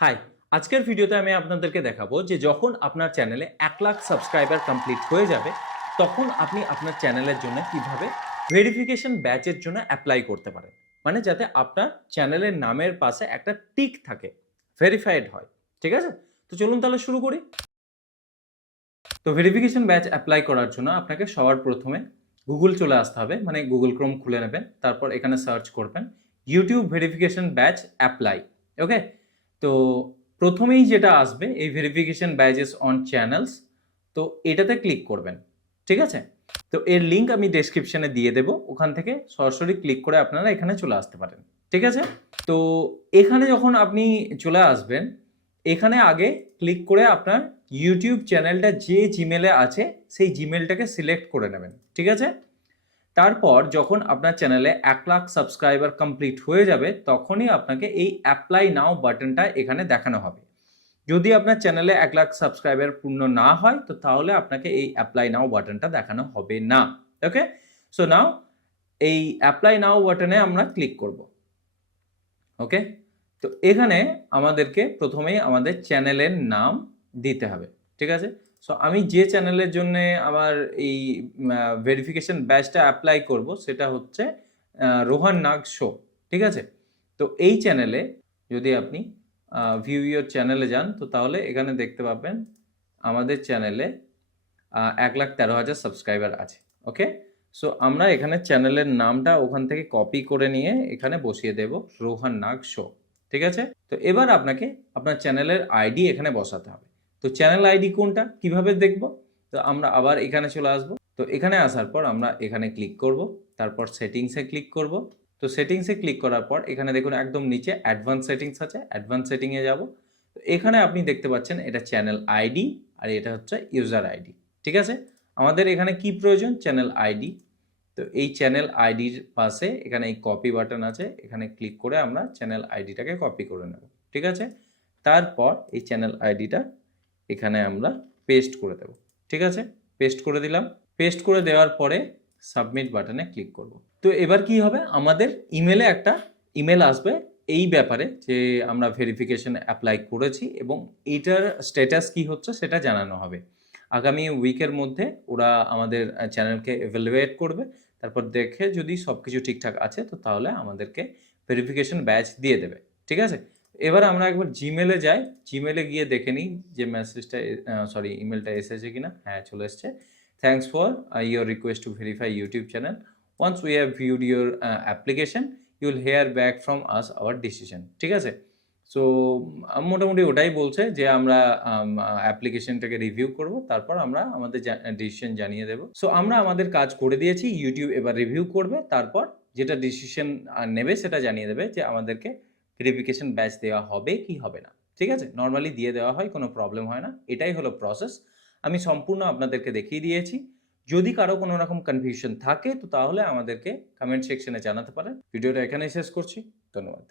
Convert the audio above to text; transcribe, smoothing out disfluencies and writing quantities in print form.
High, আজকের ভিডিওতে আমি আপনাদেরকে দেখাবো যে যখন আপনার চ্যানেলে 1,00,000 সাবস্ক্রাইবার কমপ্লিট হয়ে যাবে, তখন আপনি আপনার চ্যানেলের জন্য কিভাবে ভেরিফিকেশন ব্যাচের জন্য এপ্লাই করতে পারেন। মানে যাতে আপনার চ্যানেলের নামের পাশে একটা টিক থাকে, ভেরিফাইড হয়। ঠিক আছে? তো চলুন তাহলে শুরু করি। তো ভেরিফিকেশন ব্যাচ এপ্লাই করার জন্য আপনাকে সবার প্রথমে গুগল চলে আসতে হবে, মানে গুগল ক্রোম খুলে নেবেন, তারপর এখানে সার্চ করবেন ইউটিউব ভেরিফিকেশন ব্যাচ অ্যাপ্লাই। ওকে, তো প্রথমেই যেটা আসবে এই ভেরিফিকেশন ব্যাচেস অন চ্যানেলস, তো এটাতে ক্লিক করবেন। ঠিক আছে? তো এর লিঙ্ক আমি ডেসক্রিপশনে দিয়ে দেবো, ওখান থেকে সরাসরি ক্লিক করে আপনারা এখানে চলে আসতে পারেন। ঠিক আছে? তো এখানে যখন আপনি চলে আসবেন, এখানে আগে ক্লিক করে আপনার ইউটিউব চ্যানেলটা যে জিমেলে আছে সেই জিমেলটাকে সিলেক্ট করে নেবেন। ঠিক আছে? তারপর যখন আপনার চ্যানেলে 1,00,000 সাবস্ক্রাইবার কমপ্লিট হয়ে যাবে, তখনই আপনাকে এই অ্যাপ্লাই নাও বাটনটা এখানে দেখানো হবে। যদি আপনার চ্যানেলে 1,00,000 সাবস্ক্রাইবার পূর্ণ না হয়, তো তাহলে আপনাকে এই অ্যাপ্লাই নাও বাটনটা দেখানো হবে না। ওকে? সো নাও এই অ্যাপ্লাই নাও বাটনে আমরা ক্লিক করব। ওকে? তো এখানে আমাদেরকে প্রথমেই আমাদের চ্যানেলের নাম দিতে হবে। ঠিক আছে? সো আমি যে চ্যানেলের জন্যে আমার এই ভেরিফিকেশন ব্যাচটা এপ্লাই করব সেটা হচ্ছে রোহান নাগ শো। ঠিক আছে? তো এই চ্যানেলে যদি আপনি ভিউ ইওর চ্যানেলে যান, তো তাহলে এখানে দেখতে পাবেন আমাদের চ্যানেলে 1,13,000 সাবস্ক্রাইবার আছে। ওকে? সো আমরা এখানে চ্যানেলের নামটা ওখান থেকে কপি করে নিয়ে এখানে বসিয়ে দেব, রোহান নাগ শো। ঠিক আছে? তো এবার আপনাকে আপনার চ্যানেলের আইডি এখানে বসাতে হবে। তো চ্যানেল আইডি কোনটা? কিভাবে দেখব? তো আমরা আবার এখানে চলে আসব। তো এখানে আসার পর আমরা এখানে ক্লিক করব। তারপর সেটিংসে ক্লিক করব। তো সেটিংসে ক্লিক করার পর এখানে দেখুন একদম নিচে অ্যাডভান্স সেটিংস আছে। অ্যাডভান্স সেটিং এ যাব। তো এখানে আপনি দেখতে পাচ্ছেন এটা চ্যানেল আইডি আর এটা হচ্ছে ইউজার আইডি। ঠিক আছে? আমাদের এখানে কি প্রয়োজন? Channel ID. তো এই চ্যানেল আইডির পাশে এখানে এই কপি বাটন আছে, এখানে ক্লিক করে আমরা চ্যানেল আইডিটাকে কপি করে নেব। ঠিক আছে? তারপর এই চ্যানেল আইডিটা এখানে আমরা পেস্ট করে দেব। ঠিক আছে? পেস্ট করে দিলাম। পেস্ট করে দেওয়ার পরে সাবমিট বাটনে ক্লিক করব। তো এবার কি হবে? আমাদের ইমেলে একটা ইমেল আসবে এই ব্যাপারে যে আমরা ভেরিফিকেশন এপ্লাই করেছি এবং এটার স্ট্যাটাস কি হচ্ছে সেটা জানানো হবে। আগামী উইকের মধ্যে ওরা আমাদের চ্যানেলকে এভালুয়েট করবে। তারপর দেখে যদি সবকিছু ঠিকঠাক আছে, তো তাহলে আমাদেরকে ভেরিফিকেশন ব্যাচ দিয়ে দেবে। ঠিক আছে? এবার আমরা একবার জিমেলে যাই। জিমেলে গিয়ে দেখে নিই যে মেসেজটা সরি ইমেলটা এসেছে কিনা। হ্যাঁ, চলে এসছে। Thanks for your request to verify YouTube channel. Once we have viewed your application, you will hear back from us our decision. ঠিক আছে? সো মোটামুটি ওটাই বলছে যে আমরা অ্যাপ্লিকেশনটাকে রিভিউ করব। তারপর আমরা আমাদের ডিসিশন জানিয়ে দেব। সো আমরা আমাদের কাজ করে দিয়েছি। YouTube এবার রিভিউ করবে। তারপর যেটা ডিসিশন নেবে সেটা জানিয়ে দেবে যে আমাদেরকে ভেরিফিকেশন ব্যাচ দেওয়া হবে কি হবে না। ঠিক আছে? নরমালি দিয়ে দেওয়া হয়, কোনো প্রবলেম হয় না। এটাই হলো প্রসেস। আমি সম্পূর্ণ আপনাদেরকে দেখিয়ে দিয়েছি। যদি কারো কোনো রকম কনফিউশন থাকে, তো তাহলে আমাদেরকে কমেন্ট সেকশনে জানাতে পারেন। ভিডিওটা এখানেই শেষ করছি। ধন্যবাদ।